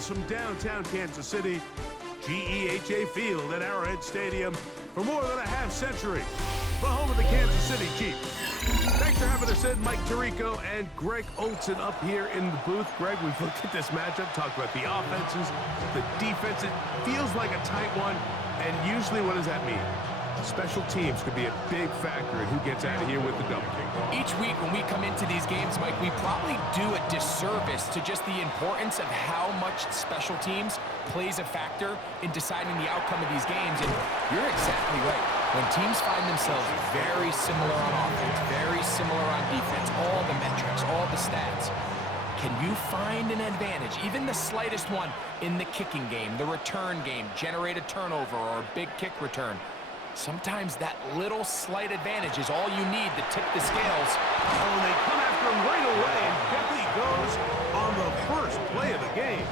hails from downtown Kansas City, GEHA Field at Arrowhead Stadium for more than a half century. The home of the Kansas City Chiefs. Thanks for having us in, Mike Tirico and Greg Olson up here in the booth. Greg, we've looked at this matchup, talked about the offenses, the defense. It feels like a tight one, and usually what does that mean? Special teams could be a big factor in who gets out of here with the double. Each week when we come into these games, Mike, we probably do a disservice to just the importance of how much special teams plays a factor in deciding the outcome of these games. And you're exactly right. When teams find themselves very similar on offense, very similar on defense, all the metrics, all the stats, can you find an advantage, even the slightest one, in the kicking game, the return game, generate a turnover or a big kick return? Sometimes that little slight advantage is all you need to tip the scales. Oh, and they come after him right away, and Bepley goes on the first play of the game.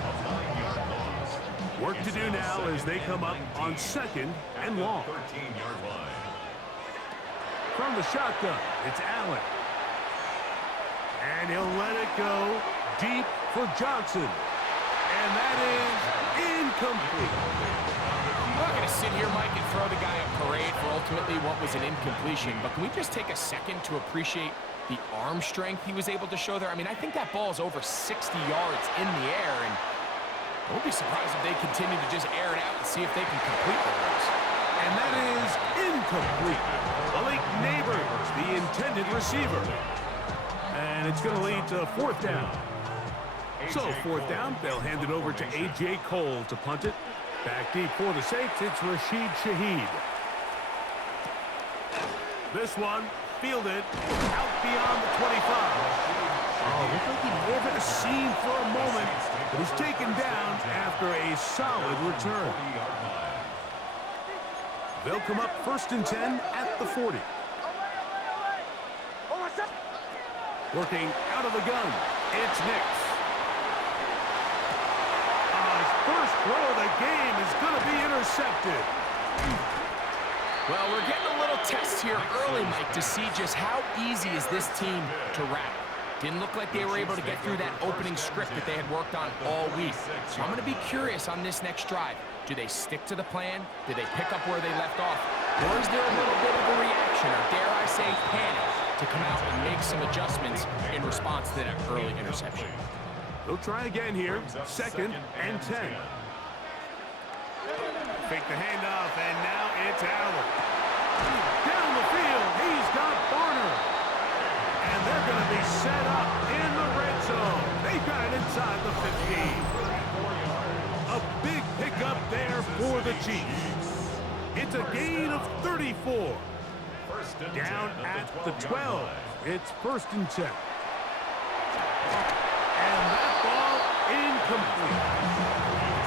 Work to do now as they come up on 2nd and long. From the shotgun, it's Allen. And he'll let it go deep for Johnson. And that is incomplete. I'm not going to sit here, Mike, and throw the guy a parade for ultimately what was an incompletion, but can we just take a second to appreciate the arm strength he was able to show there? I mean, I think that ball is over 60 yards in the air, and I won't be surprised if they continue to just air it out and see if they can complete those. And that is incomplete. Malik Neighbors, the intended receiver. And it's going to lead to 4th down. So 4th down, they'll hand it over to A.J. Cole to punt it. Back deep for the Saints, it's Rashid Shaheed. This one fielded out beyond the 25. Oh, looked like he may have hit a seam for a moment, but he's taken down after a solid return. They'll come up 1st and 10 at the 40. Working out of the gun, it's Nix. First throw of the game is going to be intercepted. Well, we're getting a little test here early, Mike, to see just how easy is this team to rattle. Didn't look like they were able to get through that opening script that they had worked on all week. So I'm going to be curious on this next drive. Do they stick to the plan? Do they pick up where they left off? Or is there a little bit of a reaction, or dare I say panic, to come out and make some adjustments in response to that early interception? They'll try again here, 2nd and 10. Fake the handoff, and now it's Allen. Down the field, he's got Barner. And they're going to be set up in the red zone. They've got it inside the 15. A big pickup there for the Chiefs. It's a gain of 34. Down at the 12. It's 1st and 10. Incomplete.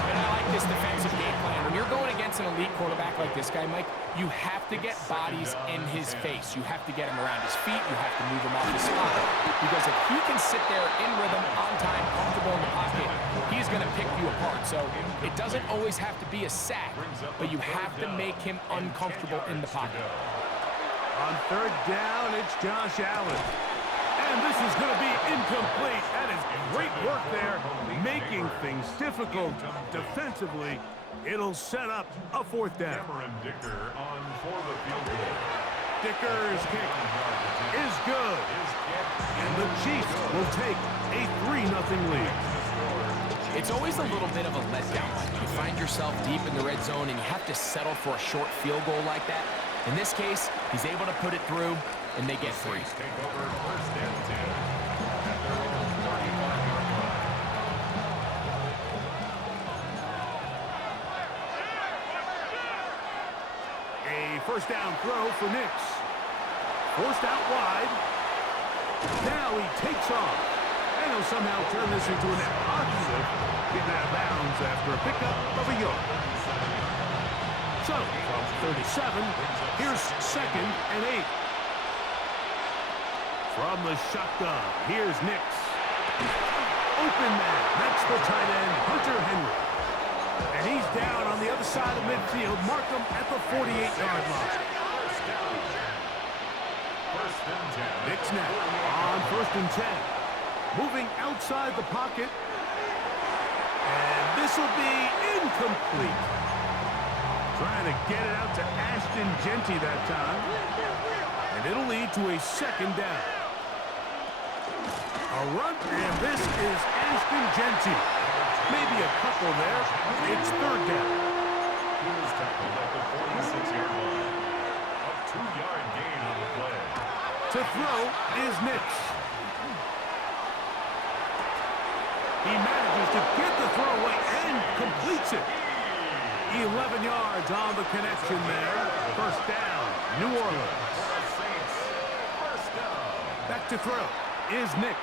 And I like this defensive game plan. When you're going against an elite quarterback like this guy, Mike, you have to get bodies in his face. You have to get him around his feet. You have to move him off the spot. Because if he can sit there in rhythm, on time, comfortable in the pocket, he's going to pick you apart. So it doesn't always have to be a sack, but you have to make him uncomfortable in the pocket. On 3rd down, it's Josh Allen. And this is going to be incomplete. That is great work there, making things difficult defensively. It'll set up a 4th down. Dicker's kick is good. And the Chiefs will take a 3-0 lead. It's always a little bit of a letdown. You find yourself deep in the red zone and you have to settle for a short field goal like that. In this case, he's able to put it through, and they get 3. A 1st down throw for Nix. Forced out wide. Now he takes off. And he'll somehow turn this into a net positive. Getting out of bounds after a pickup of a yard. So, from 37, here's 2nd and 8. From the shotgun, here's Nix. Open man, that's the tight end, Hunter Henry. And he's down on the other side of midfield. Mark him at the 48-yard line. Nix now on 1st and 10. Moving outside the pocket. And This will be incomplete. Trying to get it out to Ashton Genty that time. And it'll lead to a second down. A run, and this is Ashton Genty. Maybe a couple there. It's third down. He was tackled at the 46-yard line. A 2-yard gain on the play. To throw is Nix. He manages to get the throw away and completes it. 11 yards on the connection there. First down, New Orleans. Back to throw is Nix.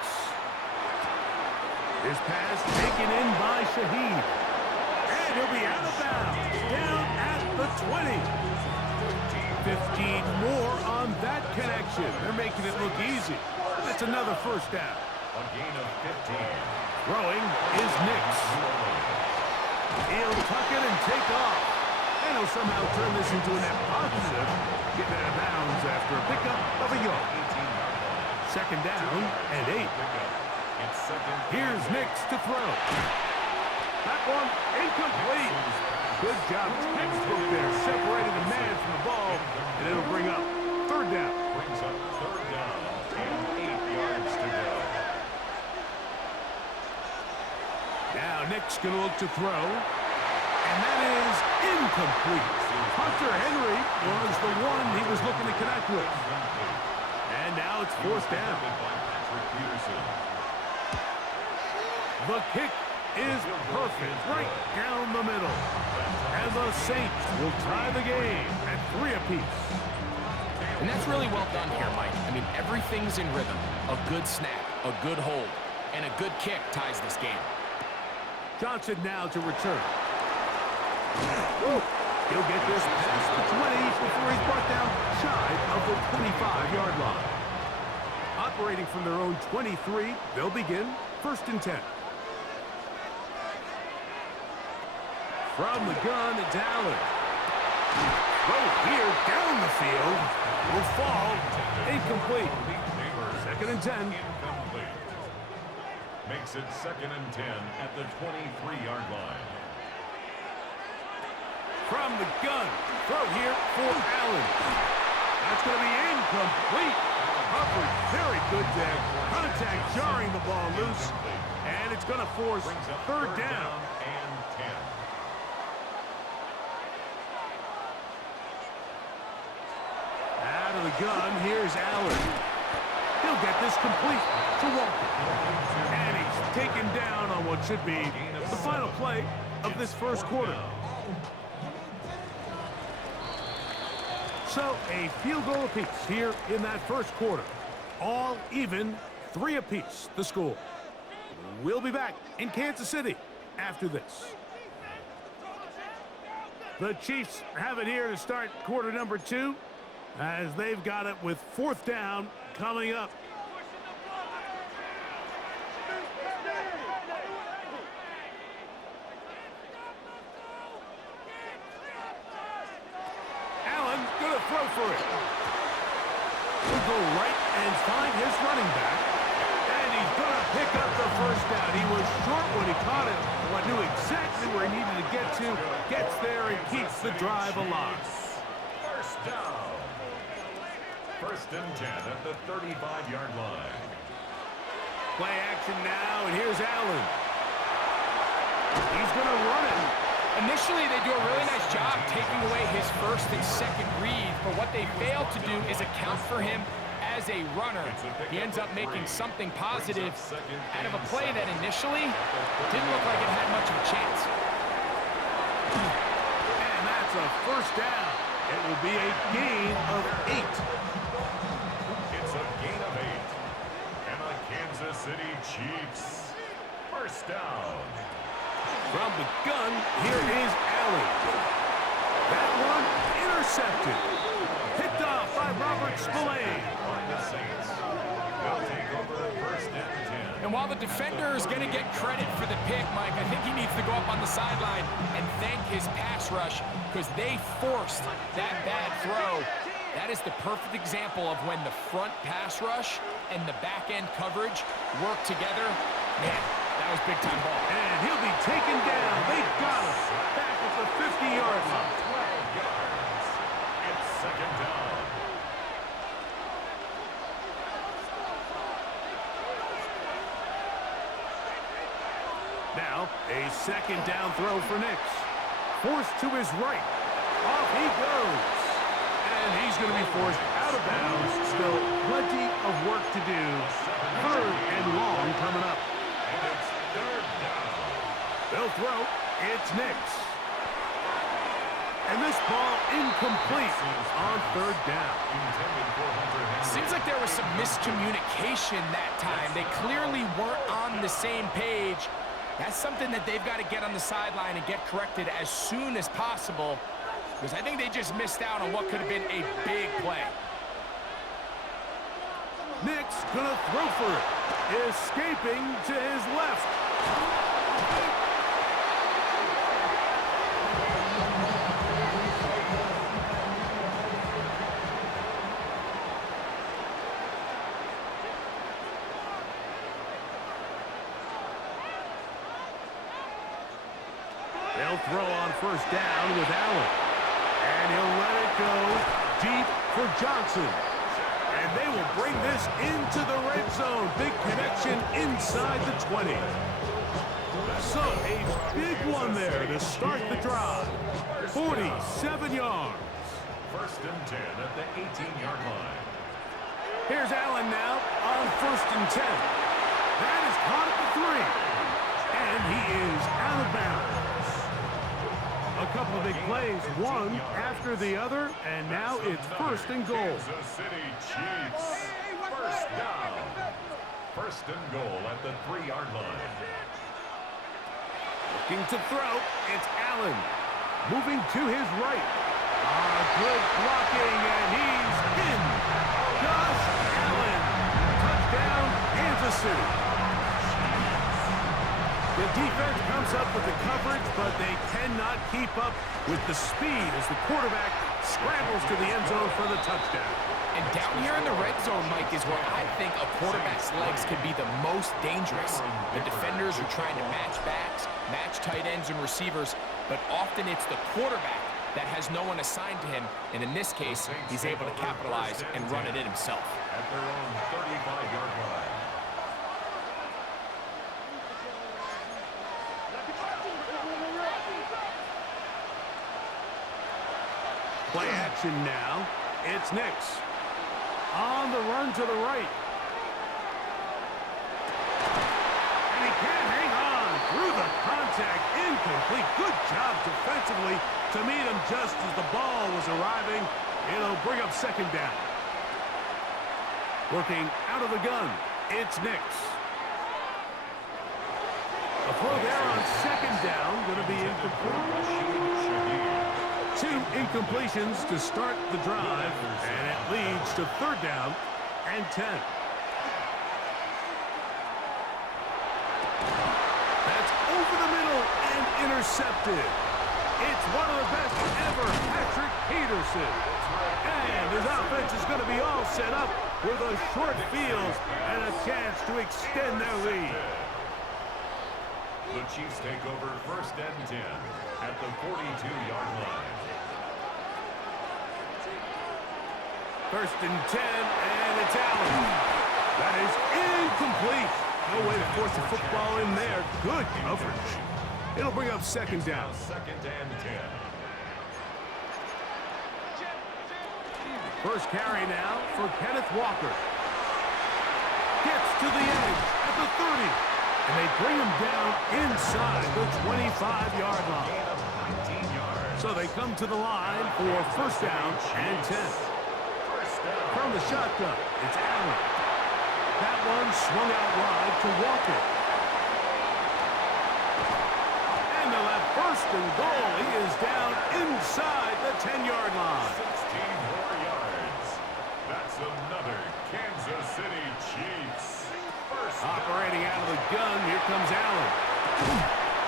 His pass taken in by Shaheed. And he'll be out of bounds. Down at the 20. 15 more on that connection. They're making it look easy. That's another first down. A gain of 15. Throwing is Nix. He'll tuck it and take off. And he'll somehow turn this into a net positive. Getting out of bounds after a pickup of a yard. Second down and 8. Here's Nix to throw. That one incomplete. Good job. Textbook there. Separating the man from the ball. And it'll bring up third down. Brings up third down and 8 yards to go. Now Nick's going to look to throw. And that is incomplete. Hunter Henry was the one he was looking to connect with. And now it's fourth down. The kick is perfect, right down the middle. And the Saints will tie the game at 3 apiece. And that's really well done here, Mike. I mean, everything's in rhythm. A good snap, a good hold, and a good kick ties this game. Johnson now to return. Woo. He'll get this past the 20 before he's brought down shy of the 25-yard line. Operating from their own 23, they'll begin first and 10. From the gun, it's Allen. Throw here down the field. Will fall. Incomplete. Second and 10. Incomplete. Makes it second and 10 at the 23-yard line. From the gun. Throw here for Allen. That's going to be incomplete. Hubbard, very good there. Contact jarring the ball loose. And it's going to force third down. And 10. Out of the gun, here's Allen. He'll get this complete to Walker. And he's taken down on what should be the final play of this first quarter. So, a field goal apiece here in that first quarter. All even, 3 apiece, the score. We'll be back in Kansas City after this. The Chiefs have it here to start quarter number 2, as they've got it with fourth down coming up. Allen gonna throw for it. He'll go right and find his running back. And he's gonna pick up the first down. He was short when he caught it, but knew exactly where he needed to get to. Gets there and keeps the drive alive. First down. First and 10 at the 35-yard line. Play action now, and here's Allen. He's gonna run it. Initially, they do a really nice job taking away his first and second read, but what they fail to do is account for him as a runner. He ends up making something positive out of a play that initially didn't look like it had much of a chance. And that's a first down. It will be a gain of 8. It's a gain of 8. And the Kansas City Chiefs. First down. From the gun, here is Allen. That one intercepted. Picked off by Robert Spillane. The Saints. They'll take over first and 10. And while the defender is going to get credit for the pick, Mike, I think he needs to go up on the sideline and thank his pass rush because they forced that bad throw. That is the perfect example of when the front pass rush and the back end coverage work together. Man, that was big time ball. And he'll be taken down. They A second down throw for Nix. Forced to his right. Off he goes. And he's going to be forced out of bounds. Still plenty of work to do. Third and long coming up. And it's third down. They'll throw. It's Nix. And this ball incomplete on third down. Seems like there was some miscommunication that time. They clearly weren't on the same page. That's something that they've got to get on the sideline and get corrected as soon as possible, because I think they just missed out on what could have been a big play. Nix gonna throw for it. Escaping to his left. They'll throw on first down with Allen. And he'll let it go deep for Johnson. And they will bring this into the red zone. Big connection inside the 20. So a big one there to start the drive. 47 yards. First and 10 at the 18-yard line. Here's Allen now on first and 10. That is caught at the 3. And he is out of bounds. A couple of big plays, one after the other, and now it's first and goal. Kansas City Chiefs. First down. First and goal at the 3-yard line. Looking to throw, it's Allen. Moving to his right. Good blocking, and he's in. Josh Allen. Touchdown, Kansas City. The defense comes up with the coverage, but they cannot keep up with the speed as the quarterback scrambles to the end zone for the touchdown. And down here in the red zone, Mike, is where I think a quarterback's legs can be the most dangerous. The defenders are trying to match backs, match tight ends and receivers, but often it's the quarterback that has no one assigned to him, and in this case, he's able to capitalize and run it in himself. At their own 35-yard line. Play action now. It's Nix. On the run to the right. And he can't hang on through the contact. Incomplete. Good job defensively to meet him just as the ball was arriving. It'll bring up second down. Working out of the gun. It's Nix. A throw there on second down. Going to be incomplete. 2 incompletions to start the drive, and it leads to third down and 10. That's over the middle and intercepted. It's one of the best ever, Patrick Peterson. And his offense is going to be all set up with a short field and a chance to extend their lead. The Chiefs take over first and 10 at the 42-yard line. First and 10, and it's Allen. That is incomplete. No way to force the football in there. Good coverage. It'll bring up second down. Second and 10. First carry now for Kenneth Walker. Gets to the edge at the 30. And they bring him down inside the 25-yard line. Gain of 19 yards. So they come to the line for first down and 10. From the shotgun, it's Allen. That one swung out wide to Walker. And they'll have first and goal. He is down inside the 10-yard line. 16 more yards. That's another Kansas City Chiefs. First Operating out of the gun, here comes Allen.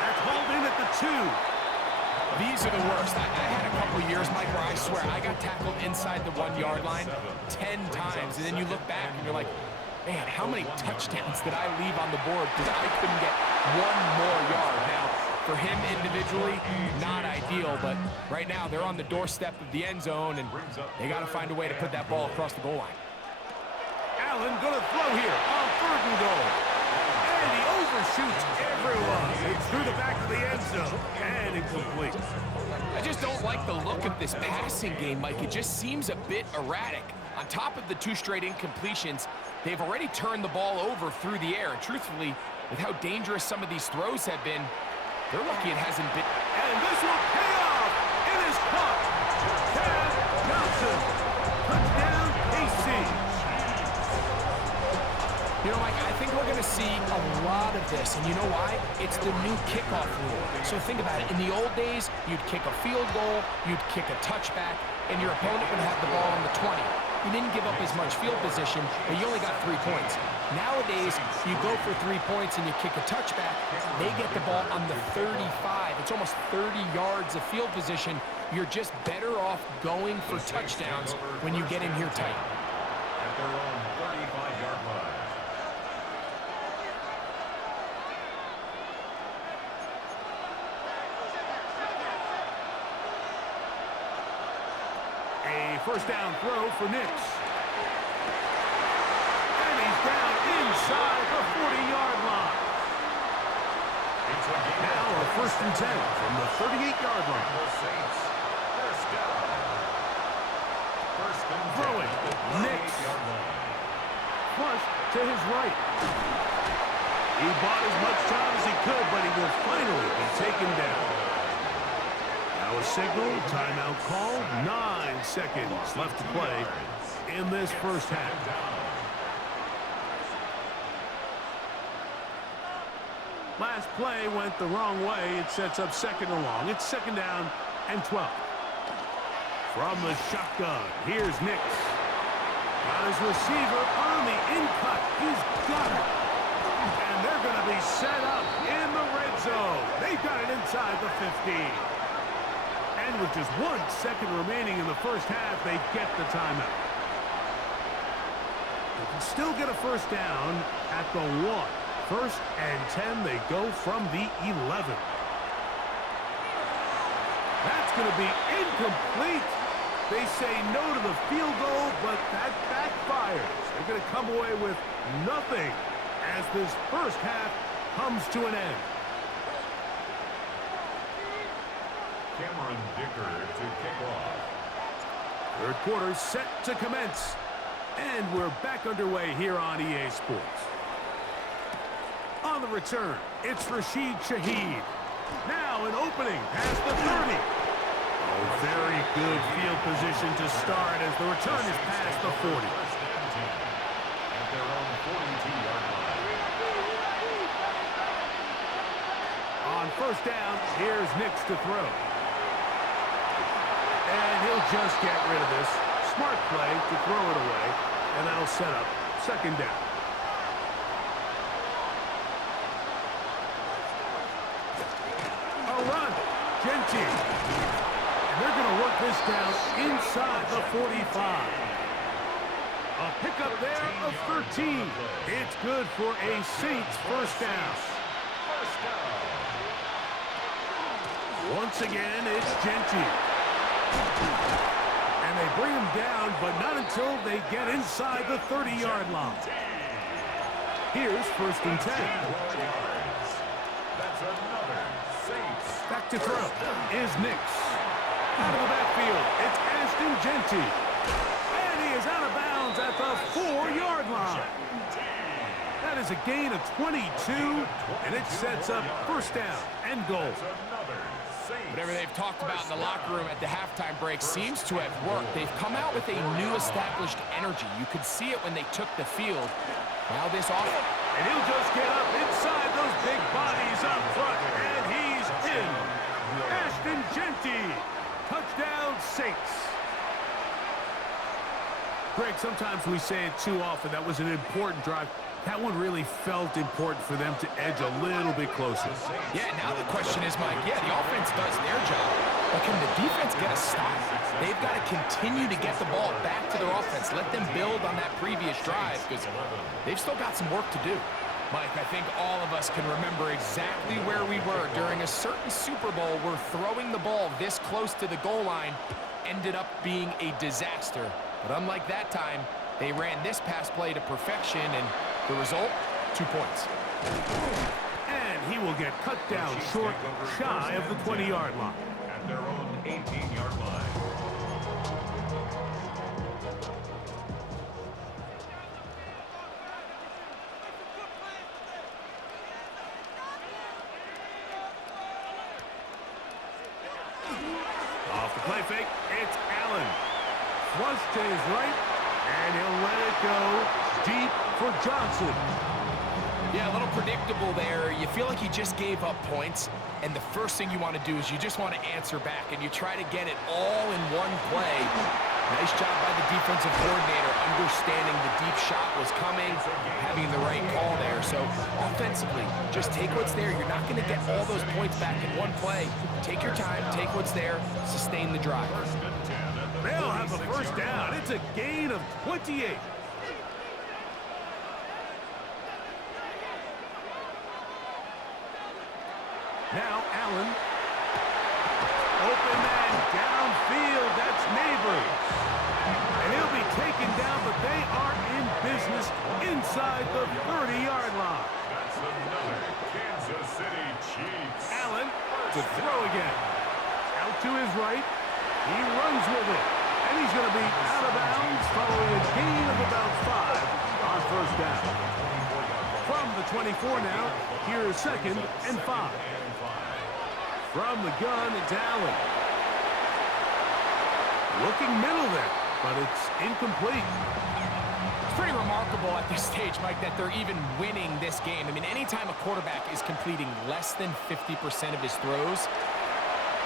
That's hauled in at the 2. These are the worst. I had a couple years, Mike, where I swear I got tackled inside the 1-yard line 10 times, and then you look back and you're like, man, how many touchdowns did I leave on the board because I couldn't get one more yard? Now, for him individually, not ideal, but right now they're on the doorstep of the end zone, and they got to find a way to put that ball across the goal line. Allen going to throw here on third and goal. And he overshoots everyone. It's through the back of the end zone and incomplete. I just don't like the look of this passing game, Mike. It just seems a bit erratic. On top of the 2 straight incompletions, they've already turned the ball over through the air. And truthfully, with how dangerous some of these throws have been, they're lucky it hasn't been. And this will pay off. It is caught. Chad Johnson. Touchdown, KC. You know, Mike, I think we're going to see a lot of this, and you know why? It's the new kickoff rule. So think about it. In the old days, you'd kick a field goal, you'd kick a touchback, and your opponent would have the ball on the 20. You didn't give up as much field position, but you only got 3 points. Nowadays, you go for 3 points and you kick a touchback, they get the ball on the 35. It's almost 30 yards of field position. You're just better off going for touchdowns when you get in here tight. At their own 35-yard line. A first down throw for Nix. And he's down inside the 40-yard line. Now a first and 10 from the 38-yard line. Throwing, Nix. Flush to his right. He bought as much time as he could, but he will finally be taken down. Now a signal, timeout call, 9 seconds left to play in this first half. Last play went the wrong way. It sets up second and long. It's second down and 12. From the shotgun, here's Nix. Got his receiver on the in-cut. He's got it. And they're going to be set up in the red zone. They've got it inside the 15. And with just 1 second remaining in the first half, they get the timeout. They can still get a first down at the 1. First and 10, they go from the 11. That's going to be incomplete. They say no to the field goal, but that backfires. They're going to come away with nothing as this first half comes to an end. Cameron Dicker to kick off. Third quarter set to commence. And we're back underway here on EA Sports. On the return, it's Rashid Shaheed. Now an opening past the 30. Oh, very good field position to start as the return is past the 40. At their own 42-yard line. On first down, here's Nix to throw. And he'll just get rid of this. Smart play to throw it away, and that'll set up second down. A run, Genty. And they're going to work this down inside the 45. A pickup there of 13. It's good for a Saints first down. Once again, it's Genty. And they bring him down, but not until they get inside the 30-yard line. Here's first and 10. That's another Saints. Back to throw is Nix. Out of the backfield, it's Ashton Genty. And he is out of bounds at the 4-yard line. That is a gain of 22, and it sets up first down and goal. Whatever they've talked about in the locker room at the halftime break seems to have worked. They've come out with a new established energy. You could see it when they took the field. Now this offense. And he'll just get up inside those big bodies up front, and he's in. Ashton Genty, touchdown Saints. Greg, sometimes we say it too often. That was an important drive. That one really felt important for them to edge a little bit closer. Yeah, now the question is, Mike, yeah, the offense does their job, but can the defense get a stop? They've got to continue to get the ball back to their offense. Let them build on that previous drive because they've still got some work to do. Mike, I think all of us can remember exactly where we were during a certain Super Bowl where throwing the ball this close to the goal line ended up being a disaster. But unlike that time, they ran this pass play to perfection, and the result, 2 points. And he will get cut down short, shy of the 20-yard line. At their own 18-yard line. Off the play fake, it's Allen. Flush to his right, and he'll let it go deep for Johnson. Yeah, a little predictable there. You feel like he just gave up points, and the first thing you want to do is you just want to answer back, and you try to get it all in one play. Nice job by the defensive coordinator, understanding the deep shot was coming, having the right call there. So offensively, just take what's there. You're not going to get all those points back in one play. Take your time, take what's there, sustain the drive. They'll have the first down. It's a gain of 28. Now Allen. Open man downfield. That's Neighbors. And he'll be taken down, but they are in business inside the 30-yard line. That's another Kansas City Chiefs. Allen to throw again. Out to his right. He runs with it. And he's going to be out of bounds following a gain of about 5 on first down. From the 24 now, here's 2nd and 5. From the gun, it's Allen. Looking middle there, but it's incomplete. It's pretty remarkable at this stage, Mike, that they're even winning this game. I mean, anytime a quarterback is completing less than 50% of his throws,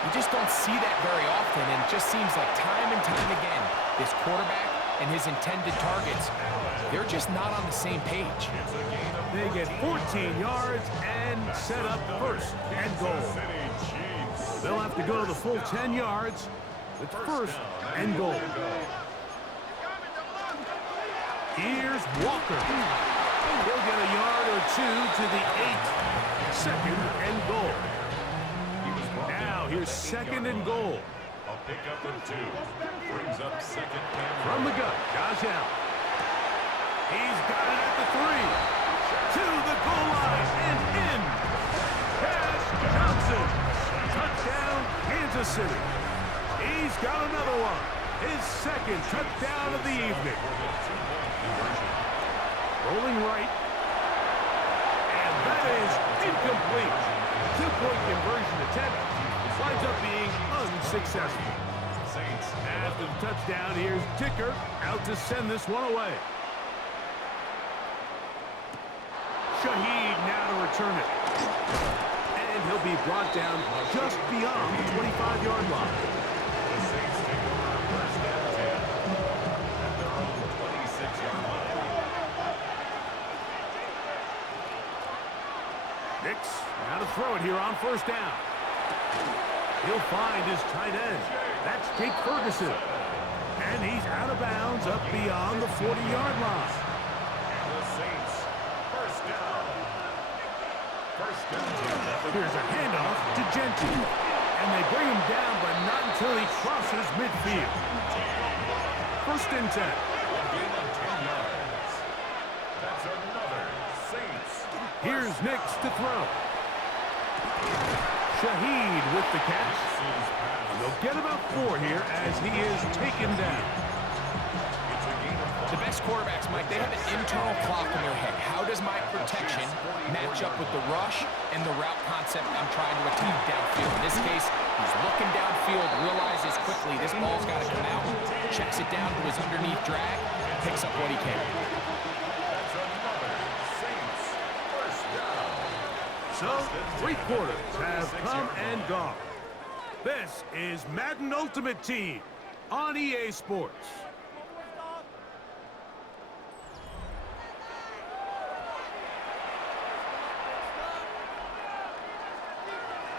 you just don't see that very often, and it just seems like time and time again, this quarterback and his intended targets, they're just not on the same page. They get 14 yards and set up 1st and goal. They'll have to go to the full 10 yards with 1st and goal. Here's Walker. He'll get a yard or 2 to the 8. 2nd and goal. Now here's 2nd and goal. A pickup of 2. Brings up 2nd and From the gun, Josh Allen. He's got it at the 3. To the goal line and in. Cash Johnson. Touchdown, Kansas City. He's got another one. His 2nd touchdown of the evening. Rolling right. And that is incomplete. 2-point conversion attempt winds up being unsuccessful. After the touchdown, here's Dicker out to send this one away. Shaheed now to return it. And he'll be brought down just beyond the 25-yard line. The Saints take over 1st and 10 at their own 26-yard line. Nix now to throw it here on 1st down. He'll find his tight end. That's Jake Ferguson. And he's out of bounds up beyond the 40-yard line. And the Saints, 1st down. 1st and 10. Here's a handoff to Genty. And they bring him down, but not until he crosses midfield. 1st and 10. A gain of 10 yards. That's another Saints. Here's Nix to throw. Shaheed with the catch. And they'll get about 4 here as he is taken down. The best quarterbacks, Mike, they have an internal clock in their head. How does my protection match up with the rush and the route concept I'm trying to attack downfield? In this case, he's looking downfield, realizes quickly this ball's got to come out, checks it down to his underneath drag, picks up what he can. That's another Saints 1st down. So, 3 quarters have come and gone. This is Madden Ultimate Team on EA Sports.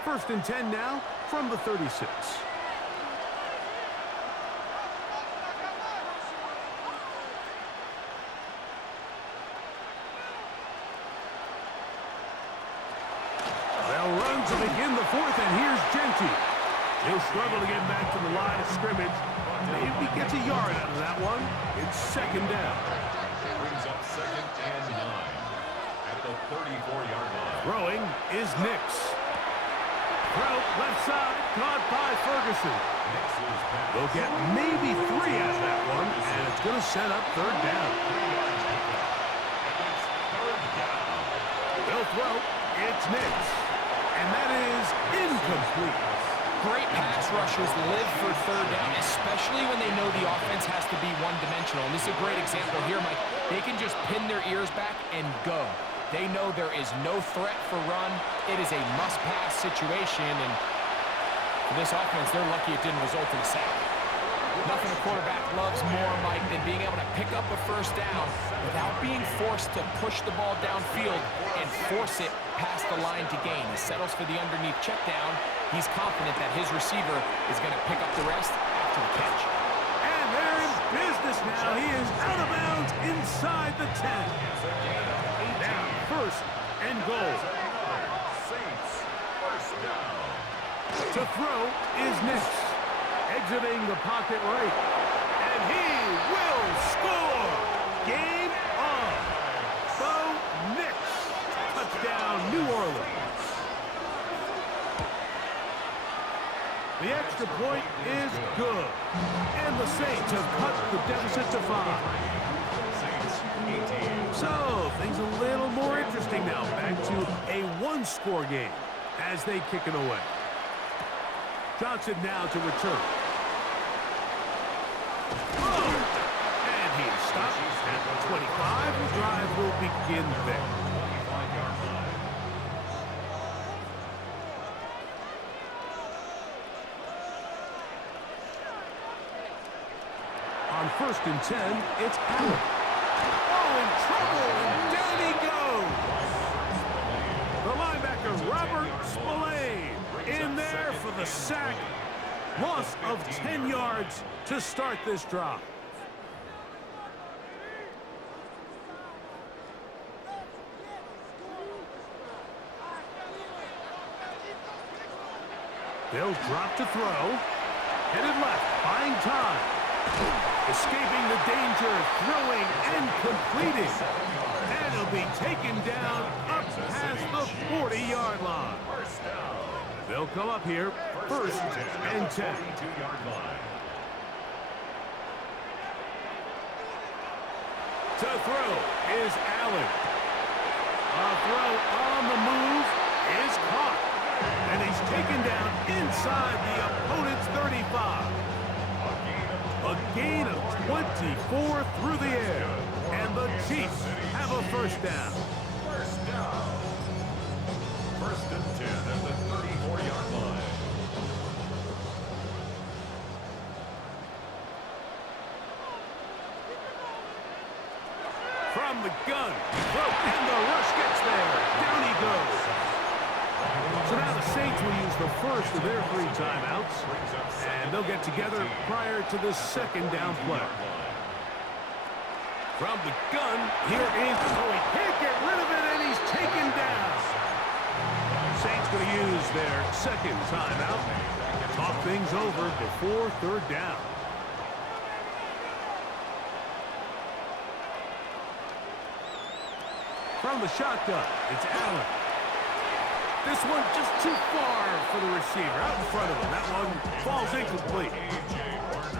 First and 10 now from the 36. They'll run to begin the 4th, and here's Genty. He'll struggle to get back to the line of scrimmage. Maybe gets a yard out of that one. It's 2nd down. Brings up 2nd and 9 at the 34-yard line. Throwing is Nix. Throw left side, caught by Ferguson. They'll get maybe 3 out of that one, and it's going to set up third down. They'll throw. It's Nix. And that is incomplete. Great pass rushers live for third down, especially when they know the offense has to be one-dimensional. And this is a great example here, Mike. They can just pin their ears back and go. They know there is no threat for run. It is a must-pass situation, and for this offense, they're lucky it didn't result in a sack. Nothing a quarterback loves more, Mike, than being able to pick up a first down without being forced to push the ball downfield and force it past the line to gain. He settles for the underneath check down. He's confident that his receiver is going to pick up the rest after the catch. And they're in business now. He is out of bounds inside the 10. Now, first and goal. Saints, first down. To throw is Nix. Exiting the pocket right. And he will score. Game on. Bo Nix. Touchdown, New Orleans. The extra point is good. And the Saints have cut the deficit to 5. So, things a little more interesting now. Back to a one-score game as they kick it away. Johnson now to return. Oh! And he's stopped at the 25. The drive will begin there. On first and 10, it's Allen. Oh, in trouble, and down he goes. The linebacker, Robert Spillane, in there for the sack. Loss of 10 yards to start this drive. They'll drop to throw. Headed left, buying time. Escaping the danger, throwing and completing. And he'll be taken down up past the 40-yard line. They'll come up here, first and 10. To throw is Allen. A throw on the move is caught. And he's taken down inside the opponent's 35. A gain of 24 through the air. And the Chiefs have a first down. First down. First and 10 at the 34-yard line. From the gun. And the rush gets there. Down he goes. So now the Saints will use the first of their 3 timeouts. And they'll get together prior to the second down play. From the gun, here is, oh, he can't get rid of it, and he's taken down. Saints going to use their second timeout. Talk things over before third down. From the shotgun, it's Allen. This one just too far for the receiver. Out in front of him. That one falls incomplete.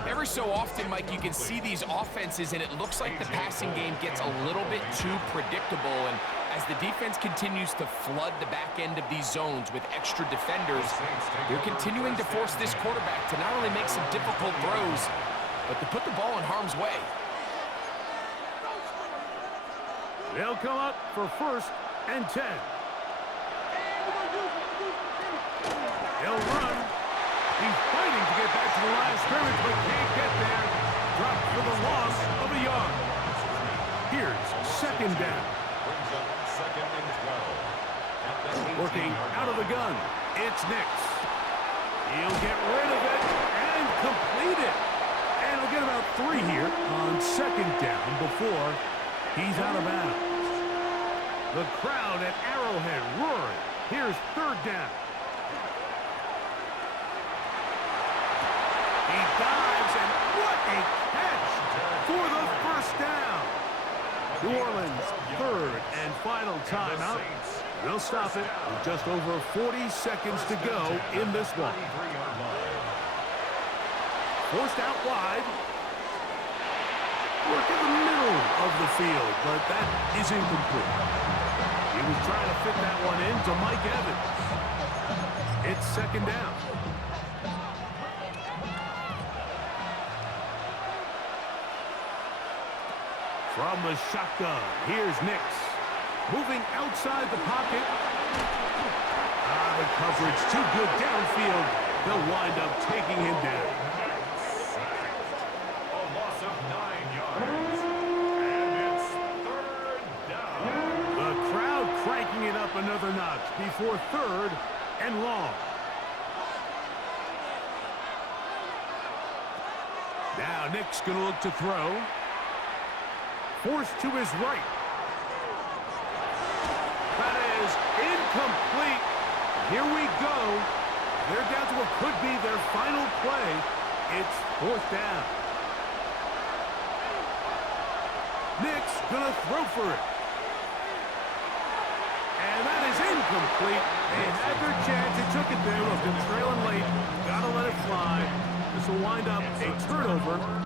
Every so often, Mike, you can see these offenses, and it looks like the passing game gets a little bit too predictable. And as the defense continues to flood the back end of these zones with extra defenders, they're continuing to force this quarterback to not only make some difficult throws, but to put the ball in harm's way. They'll come up for first and 10. He'll run. He's fighting to get back to the line of scrimmage, but can't get there. Dropped for the loss of a yard. Here's second down. Working out of the gun. It's Nix. He'll get rid of it and complete it. And he'll get about 3 here on second down before he's out of bounds. The crowd at Arrowhead roaring. Here's third down. He dives, and what a catch for the first down. New Orleans, third and final timeout. They'll stop it with just over 40 seconds to go in this one. Forced out wide. Work in the middle of the field, but that is incomplete. He was trying to fit that one in to Mike Evans. It's second down. From the shotgun, here's Nix. Moving outside the pocket. The coverage too good downfield. They'll wind up taking him down. A loss of 9 yards. And it's third down. The crowd cranking it up another notch before third and long. Now Nick's going to look to throw. Forced to his right. That is incomplete. Here we go. They're down to what could be their final play. It's fourth down. Nick's going to throw for it. And that is incomplete. They had their chance. They took it there. Look, they're trailing late. Got to let it fly. This will wind up a turnover